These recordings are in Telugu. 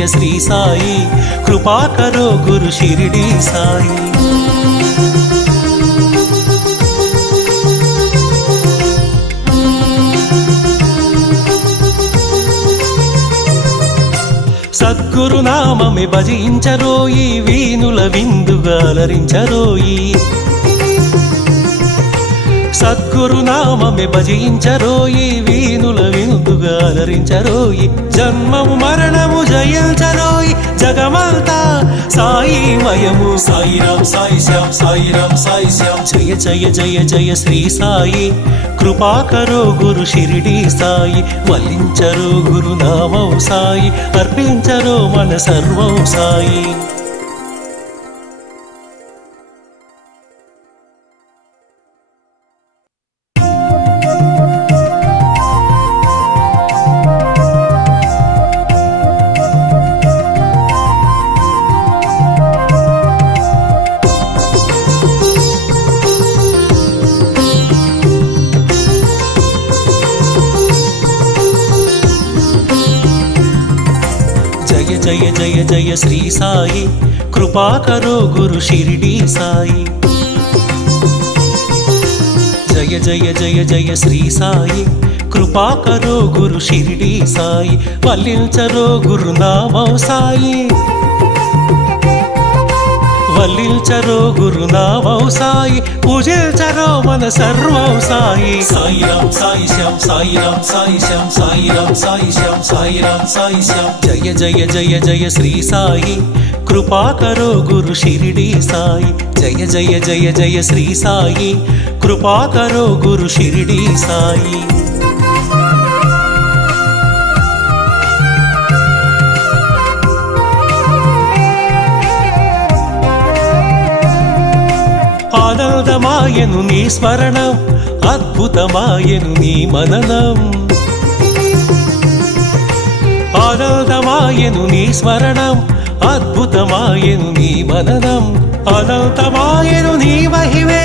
जय श्री साई कृपा करो गुरु शिरडी साई। సద్గురు నామమే భజించరోయి వీనుల విందుగా అలరించరోయి సద్గురు నామమే భజించరోయి వీనుల విందుగా అలరించరోయి జన్మము మరణము జయించరోయి జగమంతా సాయి మయము సాయిరాం సాయి శ్యామ్ సాయిరాం సాయి శ్యామ్ జయ జయ జయ జయ శ్రీ సాయి कृपा करो गुरु शिरडी साई वलिंचरो गुरु नामौ साई अर्पिंचरो मन सर्वौ साई। जय जय जय श्री साई कृपा करो गुरु शिरडी साई। जय जय जय जय श्री साई कृपा करो गुरु शिरडी साई वलिंचरो गुरु नामौ साई वलिंचरो गुरु नामौ साई पूजिंचरो मन सर्वौ साई। साईराम साई श्याम साईराम साई श्याम साईराम साई श्याम साईराम साई श्याम जय जय जय जय श्री साई कृपा करो गुरु शिरडी साई। जय जय जय जय श्री साई कृपा करो गुरु शिरडी साई। ఆనందమాయను నీ స్మరణం అద్భుతమాయను నీ మననం ఆనందమాయను నీ స్మరణం అద్భుతమాయను నీ మననం అనంతమాయను నీ మహిమే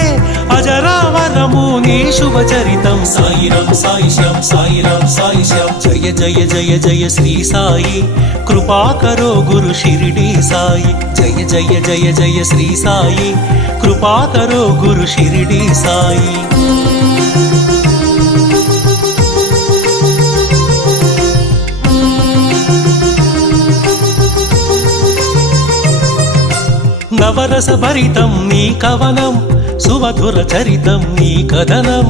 అజరామరము నీ శుభచరితం సాయిరాం సాయి శ్యామ్ సాయిరాం సాయి శ్యామ్ జయ జయ జయ జయ శ్రీ సాయి कृपा करो गुरु शिरडी साई। जय जय जय जय श्री साई कृपा करो गुरु शिरडी साई। नवरस भरितं नी कवनं सुमधुर चरितं नी कदनं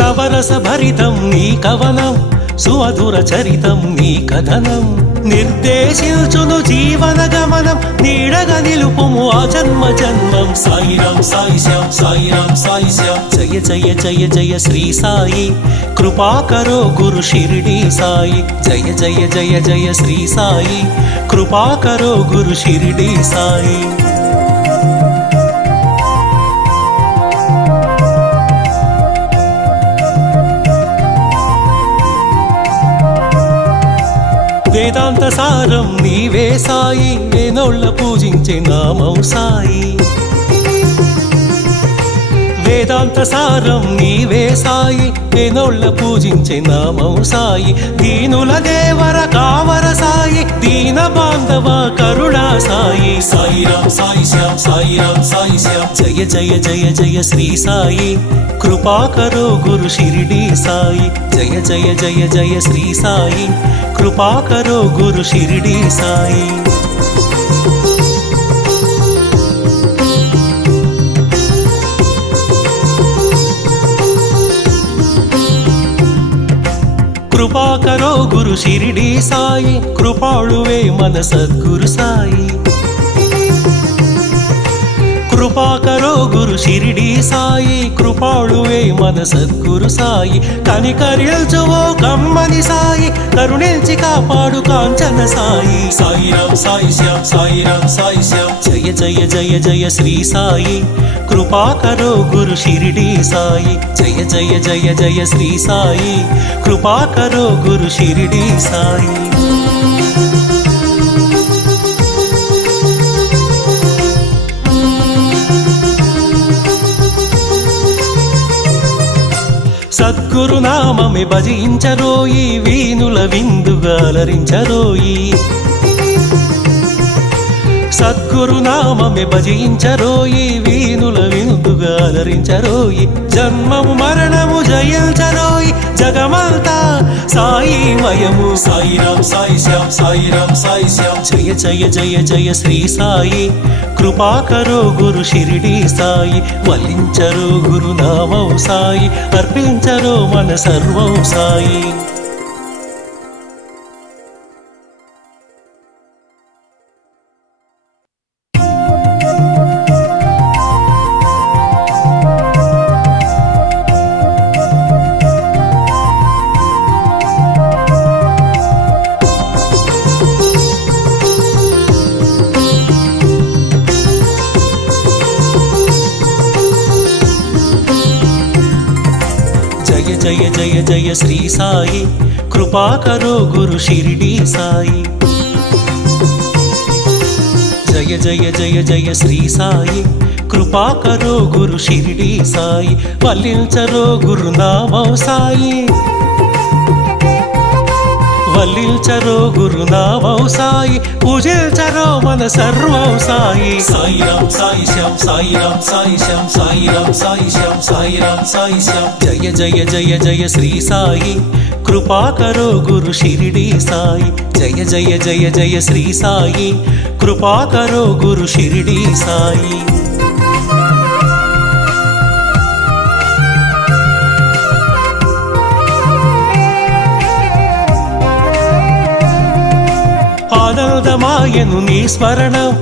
नवरस भरितं नी कवनं सुमधुर चरितं नी कथनं निर्देशिंचुनु जीवन गमनं नीडगा निलुपुमु आ जन्म जन्मं साईराम साई श्याम साईराम साई श्याम जय जय जय जय श्री साई कृपा करो गुरु शिरडी साई। जय जय जय जय श्री साई कृपा करो गुरु शिरडी साई। వేదాంత సారం నీవే సాయి వేనోళ్ళ పూజించే నామౌ సాయి వేదాంత సారం నీవే సాయి వేనోళ్ళ పూజించే నామౌ సాయి దీనుల దేవర కావర సాయి దీన బాంధవ కరుణా సాయి సాయిరాం సాయి శ్యామ్ సాయిరాం సాయి శ్యామ్ జయ జయ జయ జయ శ్రీ సాయి कृपा करो गुरु शिरडी साई। जय जय जय जय श्री साई कृपा करो गुरु शिरडी साई। कृपा करो गुरु शिरडी साई कृपाळुवे मन सद्गुरु साई कृपा करो गुरु शिरडी साई कृपाळुवे मन सद्गुरु साई कनिकरिल्चुवो कम्मनि साई करुणिंचि कापाडु कांचन साई साईराम साई श्याम साईराम साई श्याम जय जय जय जय श्री साई कृपा करो गुरु शिरडी साई। जय जय जय जय श्री साई कृपा करो गुरु शिरडी साई। सद्गुरु नाममे నామమే భజించరోయి వీనుల విందుగా అలరించరోయి సద్గురు నామమే భజించరోయి వీనుల విందుగా అలరించరోయి జన్మము మరణము జయించరోయి జగమంతా సాయిమయము సాయిరాం సాయి శ్యామ్ సాయిరాం సాయి శ్యామ్ జయ జయ జయ జయ శ్రీ సాయి కృపాకరో గురు షిరిడి సాయి వల్లించరో గురు నామం సాయి అర్పించరో మన సర్వం సాయి జయ జయ జయ శ్రీ సాయి కృపాకరో గురు షిరిడి సాయి జయ జయ జయ జయ శ్రీ సాయి కృపాకరో గురు షిరిడి సాయి వల్లించరో గురు నామం సాయి వల్లించరో గురు నామం సాయి పూజించరో మన సర్వం సాయి సాయిరాం సాయి శ్యామ్ సాయిరాం సాయి శ్యామ్ సాయిరాం సాయి శ్యామ్ సాయిరాం సాయి శ్యామ్ జయ జయ జయ జయ శ్రీ సాయి కృపాకరో గురు షిరిడి సాయి జయ జయ జయ జయ శ్రీ సాయి కృపాకరో గురు షిరిడి సాయి ఆనందమాయను నీ స్మరణం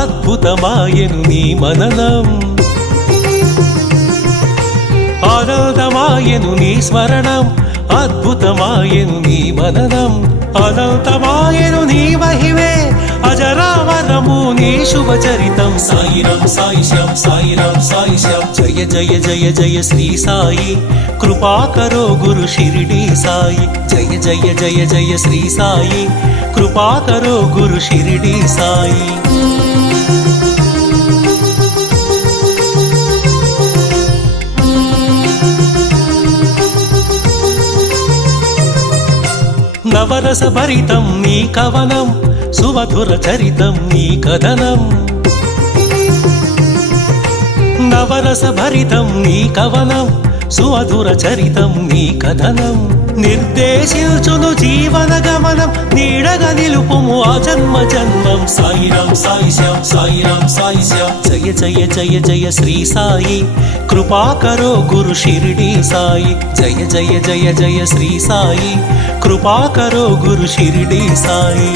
అద్భుతమాయను నీ మననం ఆనందమాయను నీ స్మరణం అద్భుతమాయను నీ మననం అనంతమాయను నీ మహిమే అజరామరము నీ శుభచరితం సాయిరాం సాయి శ్యామ్ సాయిరాం సాయి శ్యామ్ జయ జయ జయ జయ శ్రీ సాయి కృపాకరో గురు షిరిడి సాయి జయ జయ జయ జయ శ్రీ సాయి కృపాకరో గురు షిరిడి సాయి నవరస భరితం నీ కవనం సుమధుర చరితం నీ కథనం నవరస భరితం నీ కవనం సుమధుర చరితం నీ కథనం నిర్దేశించును జీవన గమనం నీడగా నిలుపుము ఆ జన్మ జన్మం సాయిరాం సాయి శ్యామ్ సాయిరాం సాయి శ్యామ్ జయ జయ జయ జయ శ్రీ సాయి కృపాకరో గురు షిరిడి సాయి జయ జయ జయ జయ శ్రీ సాయి కృపాకరో గురు షిరిడి సాయి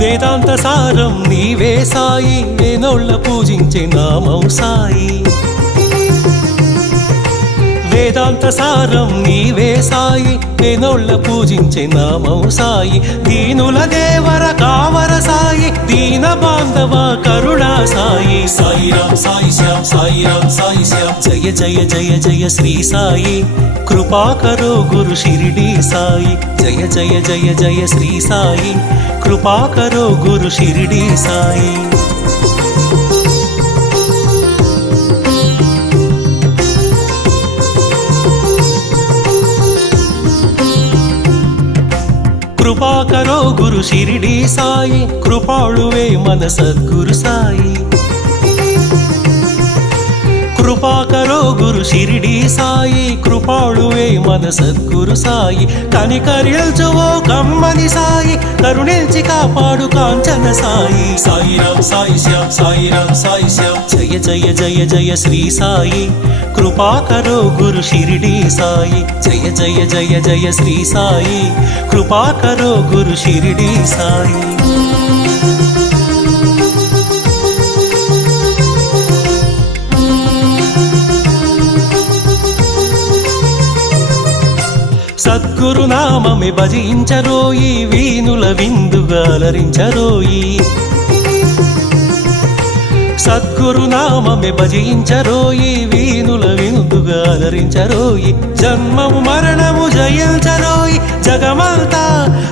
వేదాంత సారం నీవే సాయి వేనోళ్ళ పూజించే నామం సాయి వేదాంత సారం నీవే సాయి వేనోళ్ళ పూజించే నామం సాయి దీనుల దేవర కావర సాయి దీన బాంధవ కరుణా సాయి సాయిరాం సాయి శ్యామ్ సాయిరాం సాయి శ్యామ్ జయ జయ జయ జయ శ్రీ సాయి కృపాకరో గురు షిరిడి సాయి జయ జయ జయ జయ శ్రీ సాయి కృపాకరో గురు షిరిడి సాయి కృపాకరో గురు షిరిడి సాయి కృపాళువే మన సద్గురు సాయి కృపాకరో గురు షిరిడి సాయి కృపాళువే మన సద్గురు సాయి కనికరిల్చువో కమ్మని సాయి కరుణించి కాపాడు కాంచన సాయి సాయిరాం సాయి శ్యామ్ సాయిరాం సాయి శ్యామ్ జయ జయ జయ జయ శ్రీ సాయి కృపాకరో గురు షిరిడి సాయి జయ జయ జయ జయ శ్రీ సాయి కృపాకరో గురు షిరిడి సాయి సద్గురు నామమే భజించరోయి వీనుల విందుగా అలరించరోయి సద్గురు నామమే భజించరోయి వీనుల విందుగా వెలుగుగా అలరించరోయి జన్మము మరణము జయించరోయి జగమంతా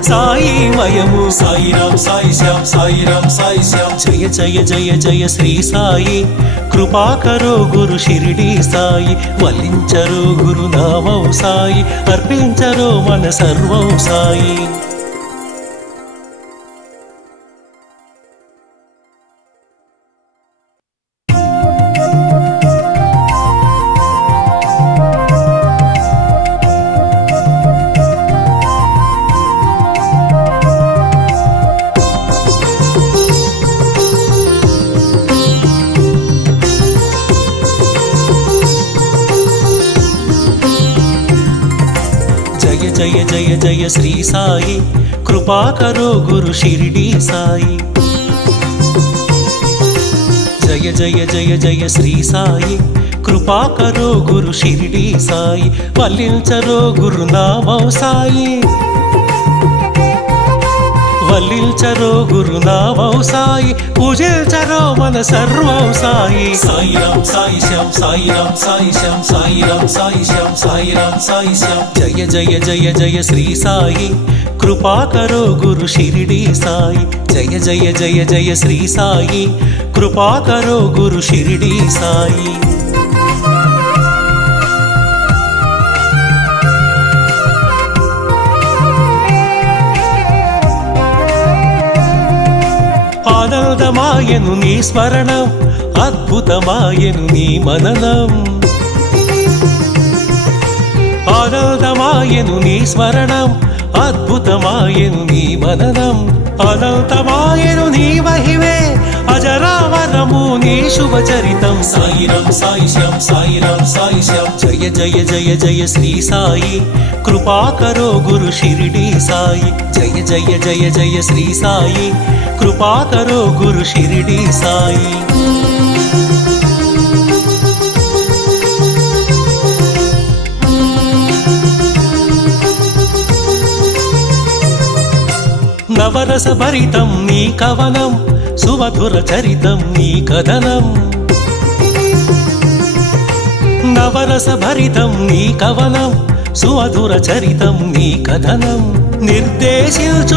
సాయిమయము సాయిరాం సాయి శ్యామ్ సాయిరాం సాయి శ్యామ్ జయ జయ జయ జయ శ్రీ సాయి కృపాకరో గురు షిరిడి సాయి వల్లించరో గురునామం సాయి అర్పించరో మన సర్వం సాయి జయ జయ జయ శ్రీ సాయి కృపాకరో గురు షిరిడి సాయి జయ జయ జయ జయ శ్రీ సాయి కృపాకరో గురు షిరిడి సాయి వల్లించరో గురునామం సాయి వల్లించరో గురునామం సాయి పూజించరో మన సర్వం సాయి సాయిరాం సాయి శ్యామ్ సాయిరాం సాయి శ్యామ్ సాయిరాం సాయి శ్యామ్ సాయిరాం సాయి శ్యామ్ జయ జయ జయ జయ శ్రీ సాయి కృపాకరో గురు షిరిడి సాయి జయ జయ జయ జయ శ్రీ సాయి కృపాకరో గురు షిరిడి సాయి ఆనందమాయను నీ స్మరణం అద్భుతమాయను నీ మననం ఆనందమాయను నీ స్మరణం అద్భుతమాయను నీ మననం అనంతమాయను నీ మహిమే అజరావరము నీ శుభచరితం సాయిరాం సాయి శ్యామ్ సాయిరాం సాయి శ్యామ్ జయ జయ జయ జయ శ్రీ సాయి కృపాకరో గురు షిరిడి సాయి జయ జయ జయ జయ శ్రీ సాయి కృపాకరో గురు షిరిడి సాయి నవరస భరితం నీ కవనం సుమధుర చరితం నీ కథనం నవరస భరితం నీ కవనం సుమధుర చరితం నీ కథనం నిర్దేశించు